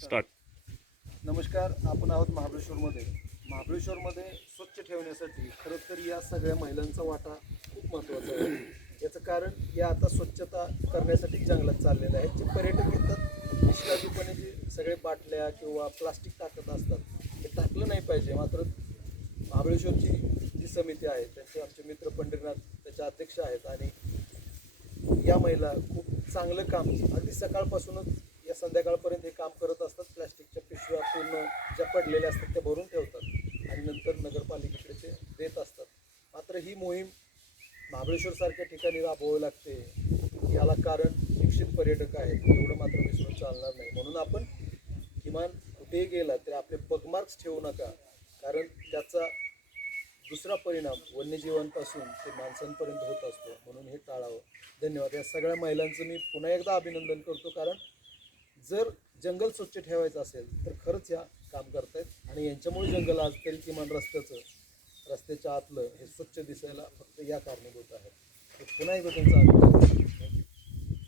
Start नमस्कार आपण आहोत महाबळेश्वरमध्ये. महाबळेश्वरमध्ये स्वच्छ ठेवण्यासाठी खरं तर या सगळ्या महिलांचा वाटा खूप महत्त्वाचा आहे. याचं कारण या आता स्वच्छता करण्यासाठी जंगलात चाललेलं आहे जे पर्यटक येतात निष्काळजीपणे जे सगळे बाटल्या किंवा प्लास्टिक टाकत असतात ते टाकलं नाही पाहिजे. मात्र महाबळेश्वरची जी समिती आहे त्यांचे आमचे मित्र पंढरीनाथ त्याचे अध्यक्ष आहेत आणि या महिला खूप चांगलं काम अगदी सकाळपासूनच संध्याकाळपर्यंत हे काम करत असतात. प्लॅस्टिकच्या पिशव्या पूर्ण ज्या पडलेल्या असतात त्या भरून ठेवतात. आणि नंतर नगरपालिकेकडे ते देत असतात. मात्र ही मोहीम महाबळेश्वरसारख्या ठिकाणी राबवावी लागते. याला कारण शिक्षित पर्यटक आहेत. एवढं मात्र विसरून चालणार नाही. म्हणून आपण किमान कुठेही गेला तरी आपले बगमार्क्स ठेवू नका. कारण त्याचा दुसरा परिणाम वन्यजीवांपासून ते माणसांपर्यंत होत असतो. म्हणून हे टाळावं. धन्यवाद. या सगळ्या महिलांचं मी पुन्हा एकदा अभिनंदन करतो. कारण जर जंगल स्वच्छ ठेवायचं असेल तर खरंच ह्या काम करतायत. आणि यांच्यामुळे जंगल आज तरी किमान रस्त्याचं रस्त्याच्या आतलं हे स्वच्छ दिसायला फक्त या कारणीभूत आहे पुन्हा एकदा त्यांचा अभिनंदन.